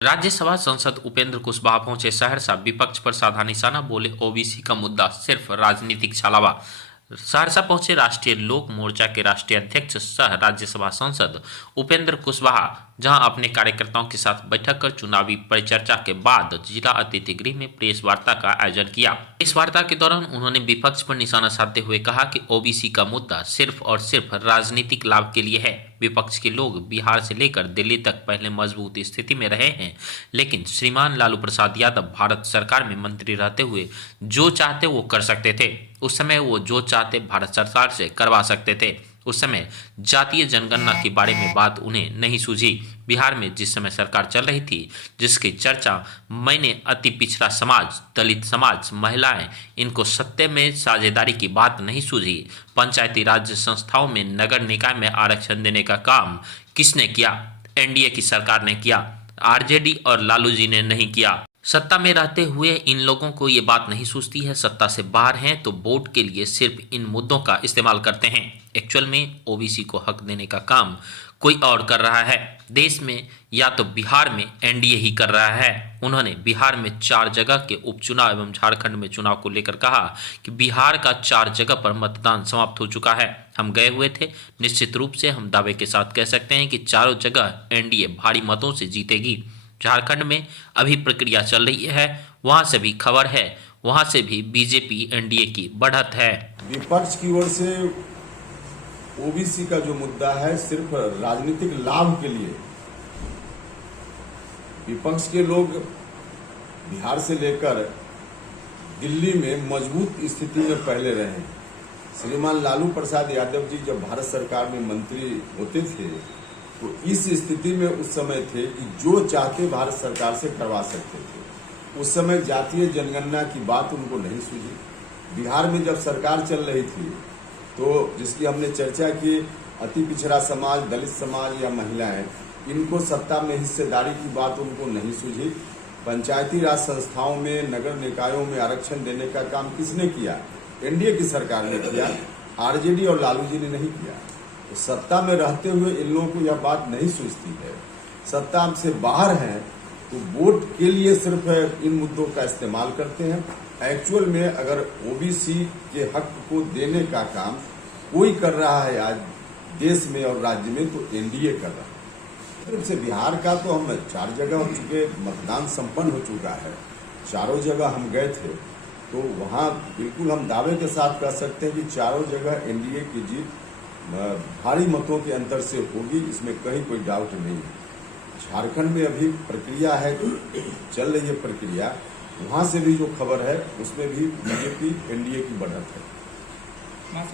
राज्यसभा सांसद उपेंद्र कुशवाहा पहुंचे सहरसा, विपक्ष पर साधा निशाना, बोले ओबीसी का मुद्दा सिर्फ राजनीतिक छलावा। सहरसा पहुंचे राष्ट्रीय लोक मोर्चा के राष्ट्रीय अध्यक्ष सह राज्यसभा सांसद उपेंद्र कुशवाहा, जहां अपने कार्यकर्ताओं के साथ बैठक कर चुनावी परिचर्चा के बाद जिला अतिथि गृह में प्रेस वार्ता का आयोजन किया। इस वार्ता के दौरान उन्होंने विपक्ष पर निशाना साधते हुए कहा कि ओबीसी का मुद्दा सिर्फ और सिर्फ राजनीतिक लाभ के लिए है। विपक्ष के लोग बिहार से लेकर दिल्ली तक पहले मजबूत स्थिति में रहे हैं, लेकिन श्रीमान लालू प्रसाद यादव भारत सरकार में मंत्री रहते हुए जो चाहते वो कर सकते थे। उस समय वो जो चाहते भारत सरकार से करवा सकते थे। उस समय जातीय जनगणना के बारे में बात उन्हें नहीं सूझी। बिहार में जिस समय सरकार चल रही थी, जिसकी चर्चा मैंने अति पिछड़ा समाज, दलित समाज, महिलाएं, इनको सत्य में साझेदारी की बात नहीं सूझी। पंचायती राज संस्थाओं में नगर निकाय में आरक्षण देने का काम किसने किया? एनडीए की सरकार ने किया, आरजेडी और लालू जी ने नहीं किया। सत्ता में रहते हुए इन लोगों को ये बात नहीं सूझती है। सत्ता से बाहर हैं तो वोट के लिए सिर्फ इन मुद्दों का इस्तेमाल करते हैं। एक्चुअल में ओबीसी को हक देने का काम कोई और कर रहा है। देश में या तो बिहार में एनडीए ही कर रहा है। उन्होंने बिहार में 4 जगह के उपचुनाव एवं झारखंड में चुनाव को लेकर कहा कि बिहार का 4 जगह पर मतदान समाप्त हो चुका है। हम गए हुए थे। निश्चित रूप से हम दावे के साथ कह सकते हैं कि चारों जगह एनडीए भारी मतों से जीतेगी। झारखंड में अभी प्रक्रिया चल रही है, वहां से भी खबर है, वहां से भी बीजेपी एनडीए की बढ़त है। विपक्ष की ओर से ओबीसी का जो मुद्दा है सिर्फ राजनीतिक लाभ के लिए, विपक्ष के लोग बिहार से लेकर दिल्ली में मजबूत स्थिति में पहले रहे हैं। श्रीमान लालू प्रसाद यादव जी जब भारत सरकार में मंत्री होते थे तो इस स्थिति में उस समय थे कि जो चाहते भारत सरकार से करवा सकते थे। उस समय जातीय जनगणना की बात उनको नहीं सूझी। बिहार में जब सरकार चल रही थी तो जिसकी हमने चर्चा की, अति पिछड़ा समाज, दलित समाज या महिलाएं, इनको सत्ता में हिस्सेदारी की बात उनको नहीं सूझी। पंचायती राज संस्थाओं में, नगर निकायों में आरक्षण देने का काम किसने किया? एनडीए की सरकार ने किया, आरजेडी और लालू जी ने नहीं किया। तो सत्ता में रहते हुए इन लोगों को यह बात नहीं सूझती है। सत्ता से बाहर हैं तो वोट के लिए सिर्फ इन मुद्दों का इस्तेमाल करते हैं। एक्चुअल में अगर ओबीसी के हक को देने का काम कोई कर रहा है आज देश में और राज्य में तो एनडीए कर रहा है। सिर्फ से बिहार का तो हम 4 जगह हो चुके, मतदान संपन्न हो चुका है। चारों जगह हम गए थे तो वहां बिल्कुल हम दावे के साथ कह सकते हैं कि चारों जगह एनडीए की जीत भारी मतों के अंतर से होगी, इसमें कहीं कोई डाउट नहीं है। झारखंड में अभी प्रक्रिया है, चल रही है प्रक्रिया, वहां से भी जो खबर है उसमें भी बीजेपी एनडीए की बढ़त है।